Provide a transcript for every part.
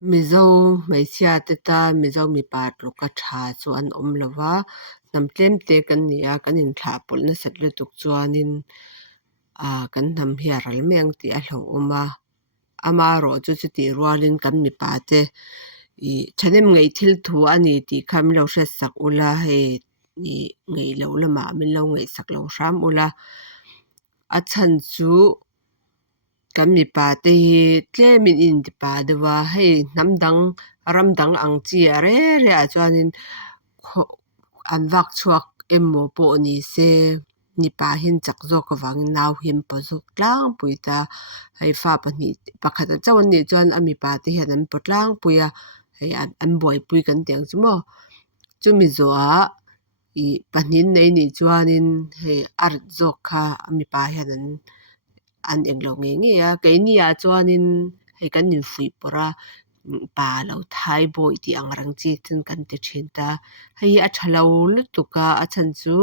mizo hmeichhia te ta mizo mipa tluka tha chu an awm lova hnam tlem te kan ni a kan in thlah pawlh nasa tle tuk chuanin kan hnam hi a ral meng tih a hlo awm a ama rawh chu chu tih rualin kan mipa te thanem ngei thil thu ani tih kha min lo hriat sak ula hei ngei lo lamah min lo ngei sak lo hram ula a chan chu kan mipa te hi tlemin in ti pa dewa hei hnamdang ramdang ang chi a re a chuanin an vak chhuak emaw pawh ni se nipa hin chak zawk awangin nau hi an paw zawk tlangpui ta hei fa pahnih pakhat a cho an nih chuan a mipa te hian an paw tlangpui a hei an buaipui kan tih ang chu maw chumi zawha pahnin nei nih chuanin hei a rit zawk kha a mipa hian an englo nge a ke ni a chuanin hei kan in fui pawra pa lo thai bawi tih ang rang chi chun kan ti thin ta hei a tha lo lutuka a chan chu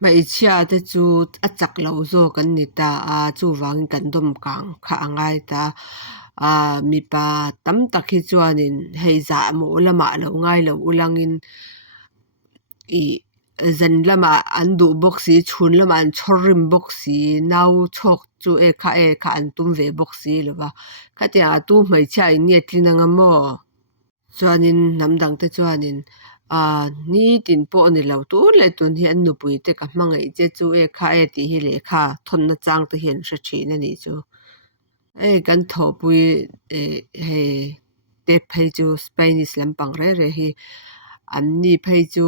hmeichhia te chu a chak lo zawk kan ni ta chu wangin kan dawm kang kha a ngai ta mipa tam tak hi chuanin hei zah mawh lamah lo ngai lo ulangin zan lamah an duh bawk si chhun lamah an chhawr rim bawk si nau chhawk chu e kha an tum ve bawk si lova khatiang atu hmeichhia in nge tlin anga maw chuanin hnamdang te chuanin ni tin pawh ni lo tur le tun hi an nupui te ka hmangei che chu e tih hi lekha thonna chang te hi an hra thin ani chu kan thawpui hei te phei chu Spanish lampang re hi an ni phei chu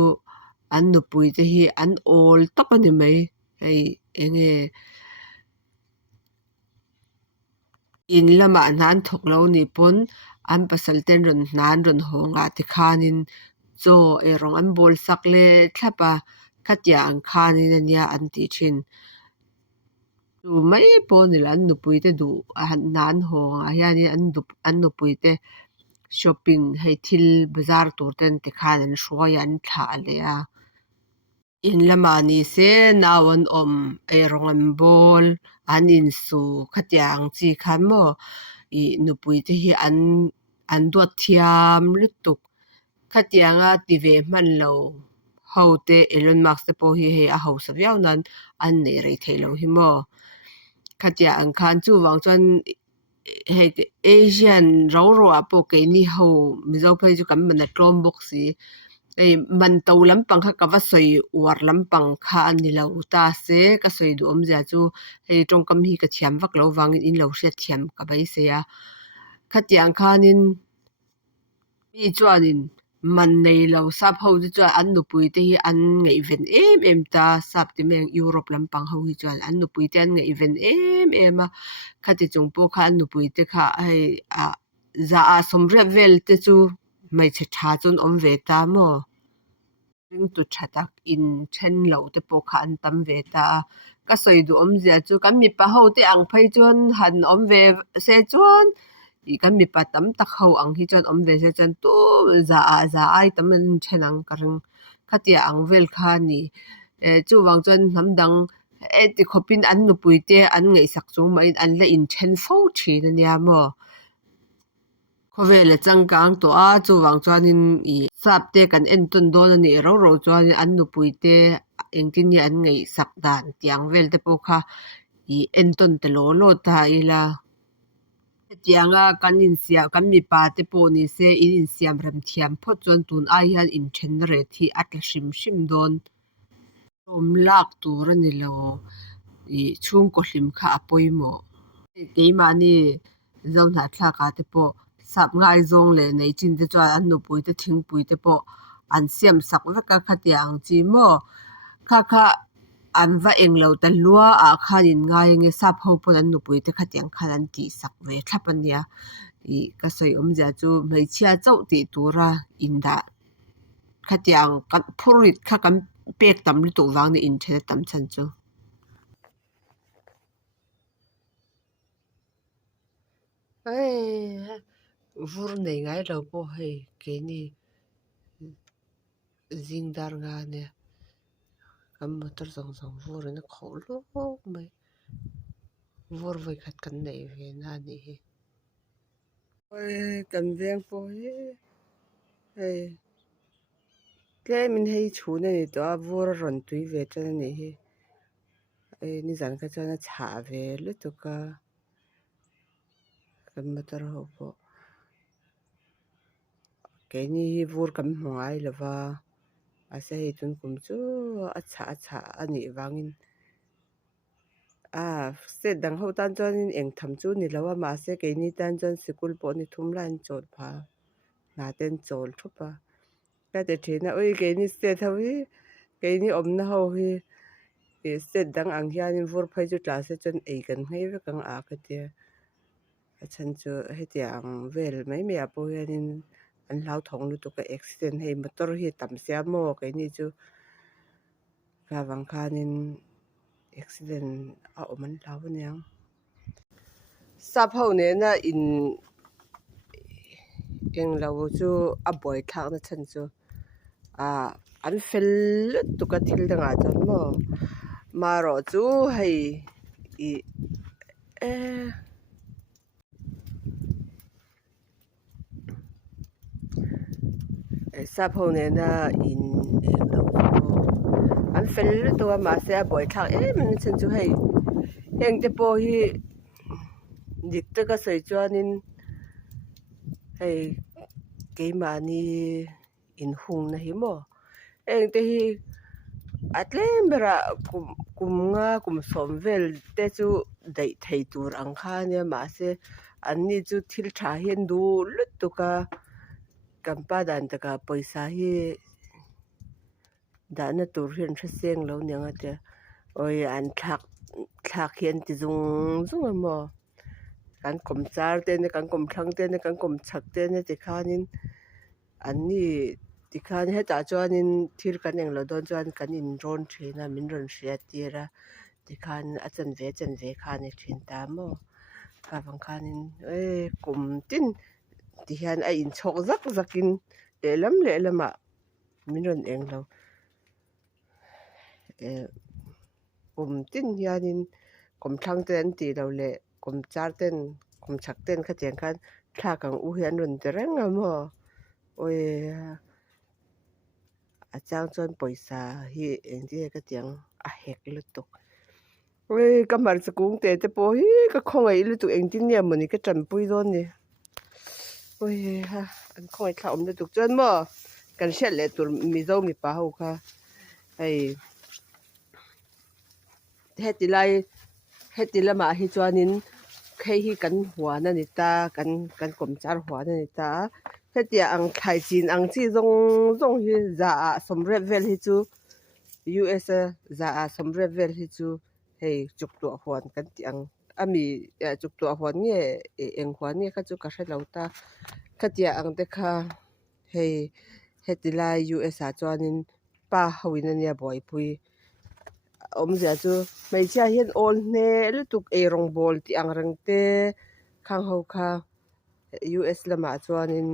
an nupui te hi an awl tak ani mai hei enge in lamah hnan thawk lo ni pon an pasal ten rawn hnan rawn hawngah ti khanin chaw erong an bawl sak le thlapa khatiang ang khanin ania an tih thin chu mai pawh nila an nupui te duh hnan hawngah hianin an nupui te shopping hei thil bazar tur ten ti khan an hruai an thlah le a in lamah ni se nau an awm erong an bawl an insu khatiang chi khan maw nupui te hi an duat thiam lutuk khatianga ti ve hman lo ho te Elon Musk te pawh hi hei a ho sa viau nan an nei rei thei lo hi maw khatiang ang khan chu wang chuan hei Asian ro a pawh ke ni ho mizo phei chu kan man a tlawm bawk si man to lampang kha kava soi war lampang kha ani lo ta se ka soi du om zia chu hei tawngkam hi ka thiam vak lo wangin in lo hriat thiam ka bai se a khatiang khanin mi chuanin man nei lo sap ho chu chuan an nupui te hi an ngei ven em ta sap ti meng Europe lampang ho hi chuan an nupui te an ngei ven em a khati chung pawh kha an nupui te kha hei za a somriat vel te chu hmeichhe tha chun awm ve ta maw ring tu thatak in then lo te pawh kha an tam ve ta ka soi du awm zia chu kan mipa ho te ang phei chuan han awm ve se chuan kan mipa tam tak ho ang hi chuan awm ve se chuan tu za ai tam an then ang ka ring khatia ang vel kha ni chu wang chuan hnamdang ti khopin an nupui te an ngei sak chung mai an la in then fo thin ania maw khawvel a changkang tawh a chu wang chuanin sap te kan en ton dawn ani ro chuanin an nupui te engtin ni an ngei sak dan tiang vel te pawh kha en ton te lo ta ila tianga kan mipa te pawh ni se in insiam rem thiam phawt chuan tun ai hian in then ret hi atla hrim dawn awm lak tur ani lo chhung kawhlim kha a pawimawh keimah zo hnah thlakah te pawh sap ngai zawng le nei chin te chuan an nupui te thingpui te pawh an siam sak veka khatiang chi maw kha an va eng lo ta lua khan in ngai nge sap ho pawh an nupui te khatiang khan an tih sak ve thlap ania ka soi awm zia chu hmeichhia chauh tih tura in dah khatiang kan phurit kha kan pek tam lutuk wang ni in then tam chan chu vur nei ngai lo pawh hei ke ni zingdar nga ne kan motor zawng vurin a khaw lawk mai vur voi khat kan nei ve na ni hi ôi cần viên po hey cái mình hay chú này đó vô rồi tùy về cho nên ê ni zan ka chana cha ve lu tu ka kam matar ho po ke ni vur kam hmai lova ase hi tun kum chu a cha ani wangin a se dang ho tan chon in eng tham chu ni lawa ma se ke ni tan chon sikul po ni thum lan chot pha na ten chol thu pa ka te thina oi ke ni se thawi ke ni om na ho hi e se dang ang hian vur phai chu tla se chon ei kan hmei ve kang a ka te chan chu hetiang vel mai me apo hianin an hlau thong lu tu ka accident hei motor hi tam sia mo ke ni chu ka wang khanin accident a oman hlau niang sap ho ne na in eng lo chu a boy thak na chan chu a an fel tu ka thil danga chan mo ma ro chu hei i sap ho ne na in eng lo an fel tu ma se a boy thak min chan chu hei eng te po hi dik te ka sei chuanin hei keimani in hung na hi mo eng te hi atlem bera kum nga kum som vel te chu dei thei tur ang kha ne ma se an ni chu thil tha hian du lut tu ka kampa dan ta ka paisa hi da na tur hian tha seng lo nyang ate oi an thak hian ti zung mo kan kom char te ne kan kom thlang te ne kan kom chak te ne ti khanin an ni ti khan heta chuanin thil kan eng lo don chuan kan in ron thina min ron hria tira ti khan a chan ve khan e thin ta mo ka bang khanin kum tin ti hian a in chok zakin lehlam min ron eng lo kum tin hianin kom thlang te an ti lo le kom char ten kom chak ten kha tiang khan thla kang u hian ron te reng mo oi a chang chon paisa hi eng ti ka tiang a hek lu tuk oi ka mar chakung te po hi ka khongai lu tu eng tin nia moni ka tram pui don ni oi ha an khongai thla om lu tuk chon mo kan hriat le tur mi zo mi pa ho kha hei heti lama hi chuanin khei hi kan huan ani ta kan kom char huan ani ta hetia ang thlai chin ang chi zong hi za a somret vel hi chu US za a somret vel hi chu hei chuk tu huan kan ti ang ami chuk tu huan nge eng huan nge kha chu ka hre lo ta khatia ang te kha hei hetila US a chuanin pa hoin ania boy pui om zia chu mai chia hian ol hne lu tuk e rong bol ti ang rang te khang ho kha US lama chuanin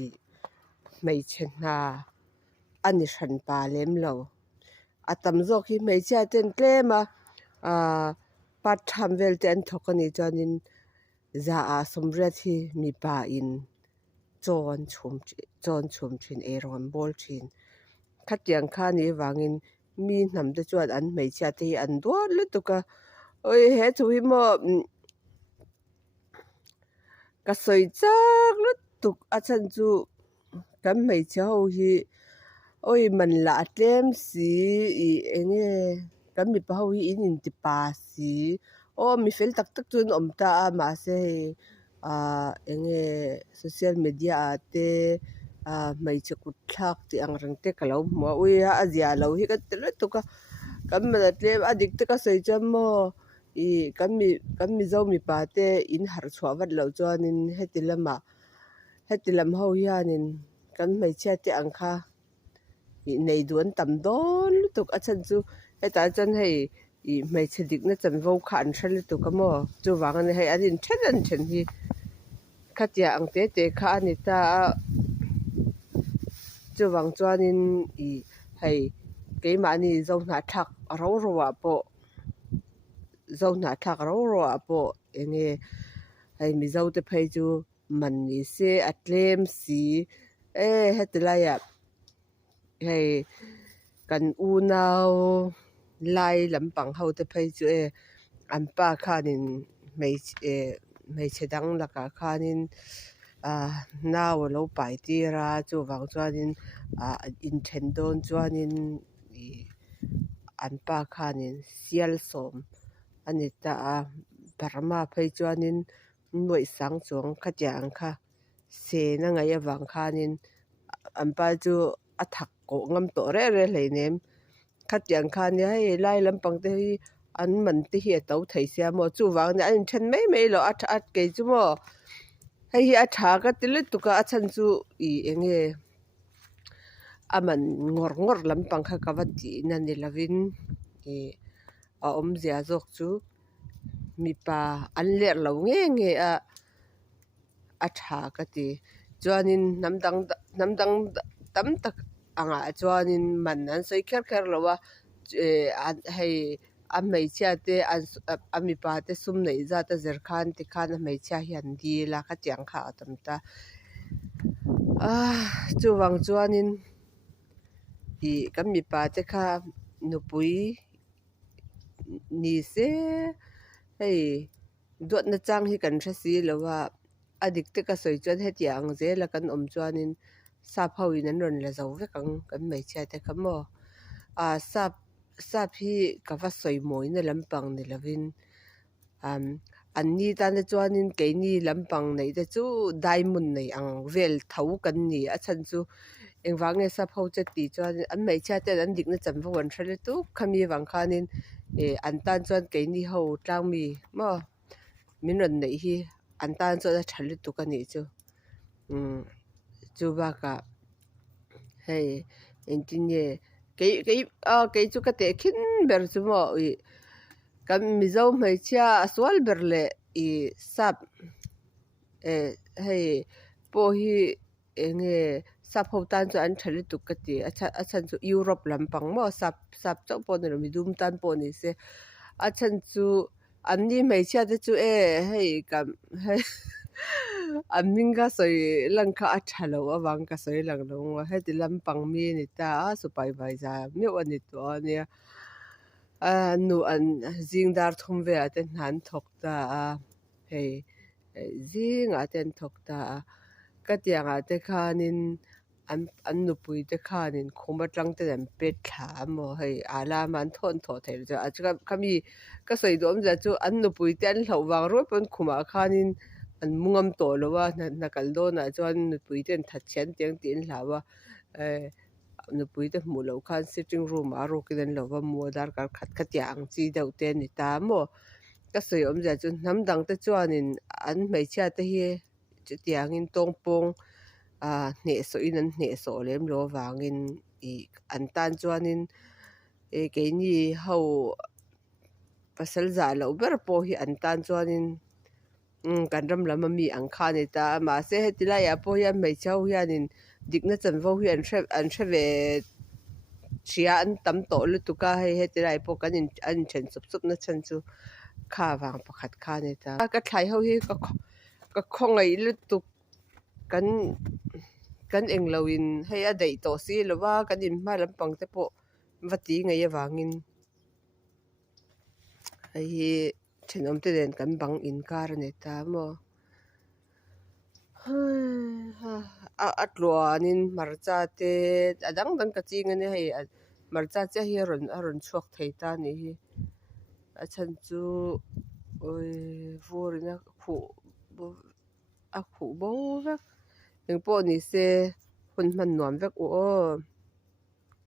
i mai chena ani hran pa lem lo atam zok hi mai chia ten tlema pat tham vel te an thok ani chuanin za a somret hi mi pa in chon chum thin e rong bol thin khatiang kha ni wangin mi hnam te chuan an mai chia te hi an duar lu tuka oi he chu hi mo ka soi chak lu tuk a chan chu kan mai chia ho hi oi man la tlem si i enge kan mi pa ho hi in ti pa si o mi fel tak chun om ta ma se enge social media te mai che kut thak ti ang rang te kalo mo ui a zia lo hi ka tel tu ka kan ma tle adik te ka sei cham mo i kan mi zo mi pa te in har chwa wat lo chuanin hetilam ho hianin kan mai che te ang kha i nei duan tam don tuk a chan chu heta chan hei i mai che dik na chan vo kha an thral tu ka mo chu wang an hei adin then hi khatia ang te kha ani ta chu wang chuanin i hei keimani zo na thak ro a po zo na thak ro a po enge hei mi zo te phei chu man ni se atlem si hetlaya hei kan u nau lai lampang ho te phei chu an pa khanin mei chedang laka khanin naw lo pai tira chu wang chuanin in then dawn chuanin an pa khanin sial som ani ta parama phei chuanin noi sang chuang khatia ang kha se na ngai awang khanin an pa chu a thak ko ngam to re hleinem khatiang khan ni hei lai lampang te hi an man te hi to thei sia mo chu wang ni an then mei lo at ke chu mo hei hi a tha ka til tuka a chan chu enge aman ngor lampang kha kawati na ni lovin a om zia zok chu mi pa an ler lo nge a tha ka ti chuanin namdang tam tak anga chuanin man an soi kher lo wa hei a hmeichhia te a mipa te sum nei za ta zer khan ti khan a hmeichhia hi an di la kha tiang kha tam ta chu wang chuanin kan mipa te kha nupui ni se hei duat na chang hi kan tha si lo wa adik te ka soi chuan hetiang zela kan om chuanin sap hoin an ron la zo vek ang kan hmeichhia te kha mo sap hi ka va soi moi na lampang ni lovin an ni ta na chuanin ke ni lampang nei te chu diamond nei ang vel tho kan ni a chan chu engwange sap ho che ti chuan an hmeichhia te an dik na cham vo an thale tu khami wang khanin an tan chuan ke ni ho tlang mi mo min ron nei hi an tan chu a thale tu ka ni chu chu ba ka hei entinye ke chu ka te khin ber chu mo kan mizo hmeichhia aswal berle sap hei po hi enge sap ho tan chu an thale tu ka ti a chan chu Europe lampang mo sap chau po ni mi dum tan po ni se a chan chu an ni hmeichhia te chu hei kam hei an minga soi langkha a thalo awang ka soi lang lo he ti lampang mi ni ta supai vai za mi ani to ania nu an zingdar thum ve a te hnan thok ta hei zing a ten thok ta ka tiang a te khanin an nupui te khanin khoma tlang te an pet thla mo hei ala man thon tho thei cha a cha khami ka soi dom za chu an nupui te an hlo wang ro pon khuma khanin an mungam to lo wa na kal do na chuan nupui ten that chian tiang tin hlawa nupui te mu lo khan sitting room a ro ki den lo wa mu dar kar khat tiang chi deuh te ni ta mo ka soi om za chu namdang te chuanin an hmeichhia te hi tiangin tongpong hne so in an hne so lem lo wangin an tan chuanin ke ni ho pasal za lo ber po hi an tan chuanin kan ram lama mi ang kha ni ta ma se hetila ya po hian hmeichhia hianin dikna chan vo hi an hre ve chia an tam to lu tuka hei hetila po kan an chen sup na chan chu kha wang pakhat kha ni ta ka thlai ho hi ka khongai lu tuk kan engloin hei a dei to si lowa kan in hma lampang te po vati ngai awangin hei thenom te den kan bang in kar ne ta mo atluanin marcha te adang dan ka ching ani hei marcha che hi ron chuak thei ta ni hi a chan chu oi vorina khu bo vek eng po ni se hun man nuam vek o